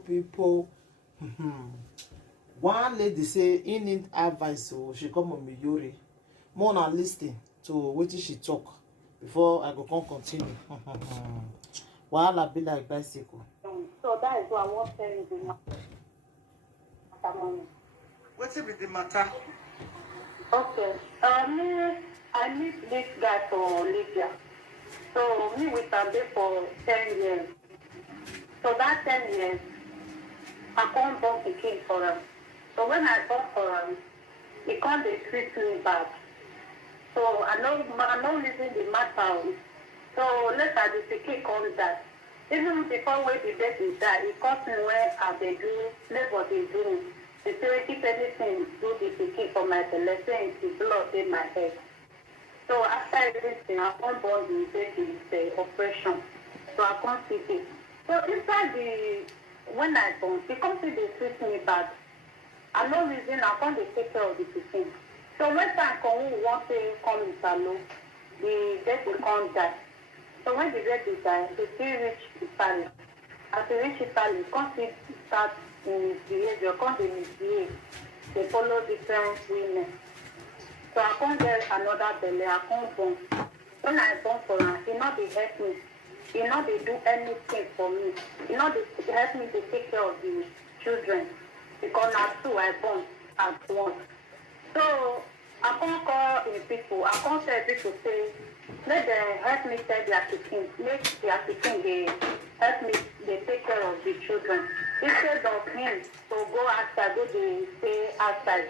people. One lady say he need advice, so she come on me Yuri. More than listening to what she talk before I go come continue. Wahala be like bicycle. So that is what I want to tell you. What's it with the matter? Okay. I meet this guy for Libya. So me with him there for 10 years. So that 10 years, I can't born Pikin for him. So when I born for him, he can't treat me bad. So I know losing the matter. So later the Pikin comes that. Even before when the baby died, he caught me where I do, let what they do. They say, keep anything, do the Pikin for my belly, saying the blood in my head. So after everything, I can't born the baby, the operation. So I can't see it. So inside when I born, they come see they treat me bad. I no reason I can't take care of the Pikin. So when time come, who want to come in Salo, the baby can't die. So when the baby died, they still reach Italy. As they reach Italy, come see start misbehavior, come they misbehave. They follow different women. So I can't get another belly, I can't born. When I born for her, he not they help me. He not they do anything for me. He not they help me to take care of the children. Because now two I born at once. So I can't call in people. I can't tell people say, let them help me tell their Pikin. Make their Pikin they help me they take care of the children. Instead of him to go outside, go they stay outside.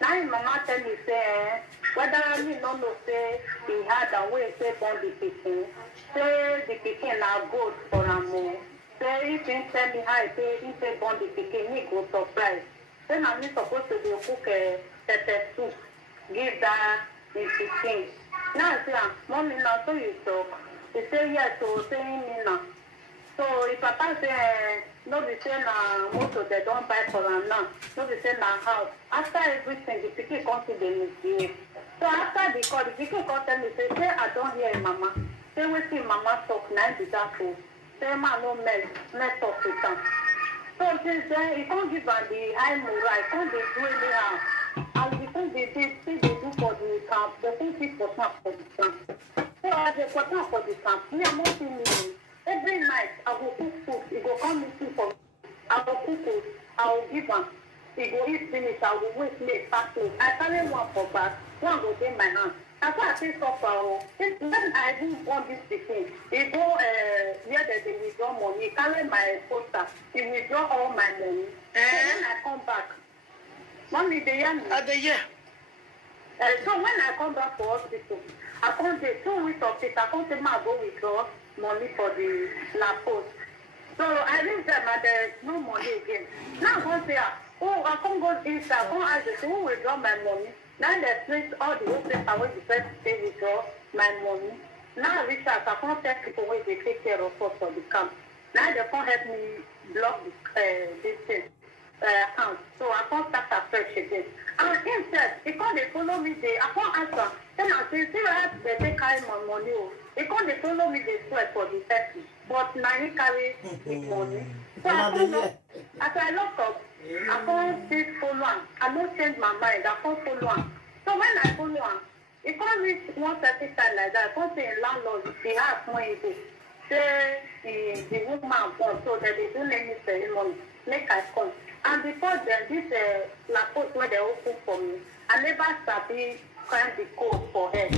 Now his mama tell me say, whether me no know say he had a way say born the Pikin. Say the Pikin are good for a more. Say if he tell me how he say born the Pikin, he go surprise. Then I'm supposed to be cook pepper soup, give that the Pikin. Now I say, mommy, now so you talk. He say yes, so saying me now. So if Papa say, no be say na motor they don't buy for him now. No be say na house. After everything, the Pikin come to the misbehave. So after the call, the Pikin come tell me, say I don't hear mama. Say we see mama talk, now be that fool. Say man no mess up with him. So since then, he can't give her the high moral. He can't do anyhow. And the thing they do for the camp, they think it's for the camp. So as they put for the camp, me, I'm not seeing me. Every night, I will cook food. He go come looking for me. I will cook food. I will give him. He go eat finish. I will wait late, fast food. I carry one for back. One go take my hand. After I take suffer, when I do want this Pikin, he go where they withdraw money. He carry my poster. He withdraw all my money. So when I come back, mommy, they hear me. At the year. So when I come back to hospital, I can't take 2 weeks of it. I can't take my go withdraw money for the La Post. So I reach them and there's no money again. Now I can't say, oh, I can't go inside. I can't ask them, who withdraw my money? Now they place all the whole paper where the first they withdraw my money. Now I reach out, I can't tell people where they take care of us for the camp. Now they can't help me block this thing. Account. So I can't start afresh again. And him said, because they follow me, I can't answer. Then I say, see where they take carry my money. Because they follow me, they swear for the person. But now he carry the money. So I can't know. As I look up, I can't still follow him. I don't change my mind. I can't follow him. So when I follow him, it can't reach one certain time like that. I can't say landlord, they have money. Say the woman born, so that they don't let me ceremony. Make I come. And before then, this La Poste where they open for me, I never started find the code for her.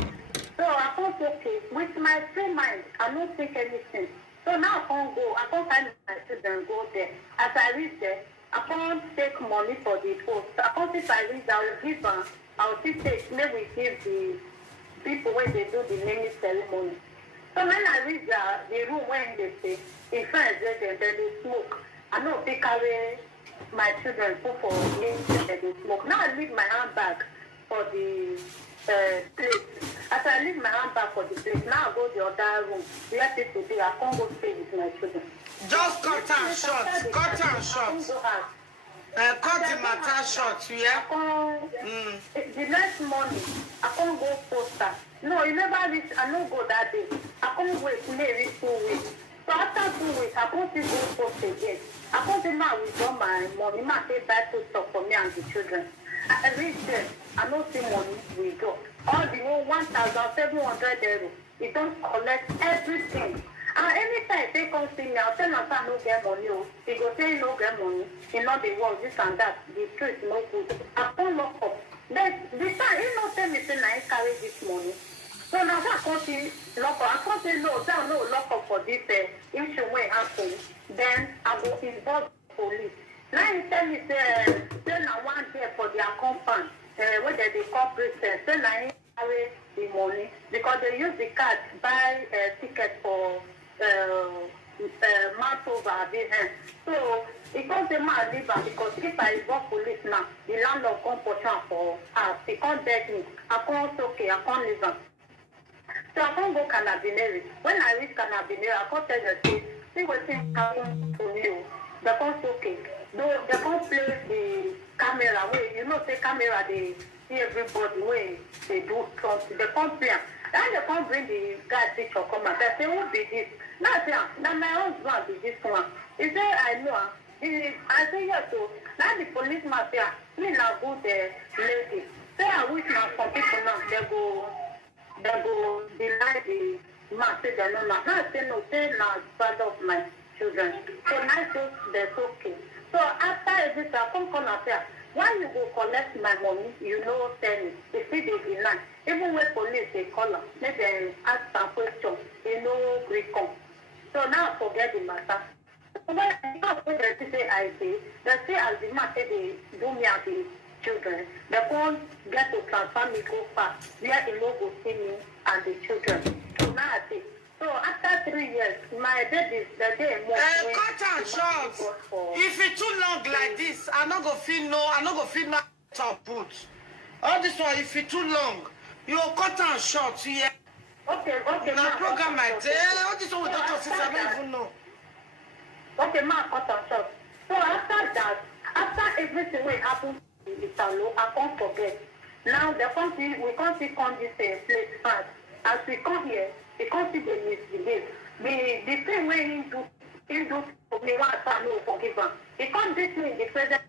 So I thought, okay, with my free mind, I don't think anything. So now I can't go. I can't find my children go there. As I reach there, I can't take money for the post. I can't if I reach, I will give her. I will still take, maybe we give the people when they do the naming ceremony. So when I reach the room when they say, in friends, then they smoke. I know they carry my children go for me and they smoke. Now I leave my handbag for the place. As I leave my handbag for the place, now I go to the other room. Where people do, I can't go stay with my children. Just cut and short. Cut and short. Cut the matter short, yeah? The next morning, I can't go poster. No, you never reach. I don't go that day. I can't wait. Maybe 2 weeks. So after 2 weeks, I can't still go post again. I can't say now withdraw my money, ma say buy food stuff for me and the children. I reach there, I don't see money withdraw. All the whole 1,700 euros, it don't collect everything. And anytime they come see me, I'll tell my son no get money. He go say no get money. He not the work, this and that. The street no good. I can't lock up. Then this time he not tell me say I carry this money. So now I can't see lock up. I can't say no, that no lock up for this issue when happen. Then I go involve police. Now he tell me say now one day for their compound, where they call prison. Say now he carry the money because they use the card buy ticket for Mantover behind. So it comes the man leave because if I involve police now, the landlord come portion for us. He can't beg me. I can't okay, I can't leave him. So I can't go Cannabineri. When I reach Cannabineri, I can't tell the state, see what things happen to you. They can't okay. No, they can't play the camera where you know say camera they see everybody where they do something. They can't play. Then they can't bring the guy picture come and they say, who be this? Now I say, now my husband be this one. He say, I know. I say, yes, so now the policeman say, me now good lady. Say, I wish now some people now, they go deny the man, say they know now. Now I say, no, say now it's part of my children. So now I say, that's okay. So after everything, I come and say, when you go collect my money, you know, tell me. If it is denied, even when police they call them, make them ask some questions, you know, recon. So now I forget the matter. So when they say I say, they say as the man say they do me and the children, they won't get to transfer me go far, where they no go see me and the children. So now I say, so after 3 years, my baby, the day more. Cut and short. If it's too long like this, I no go feel no top put. All this one, if it's too long, you cut and short here. Okay. Now program my day. All this one with Dr. Sis, I don't even know. Okay, ma, cut and short. So after that, after everything will happen in Italo, I can't forget. Now we can't see come this place fast. As we come here, we can't see the misbehave. The same way he do for me, one time no forgive him. He can't beat me in the present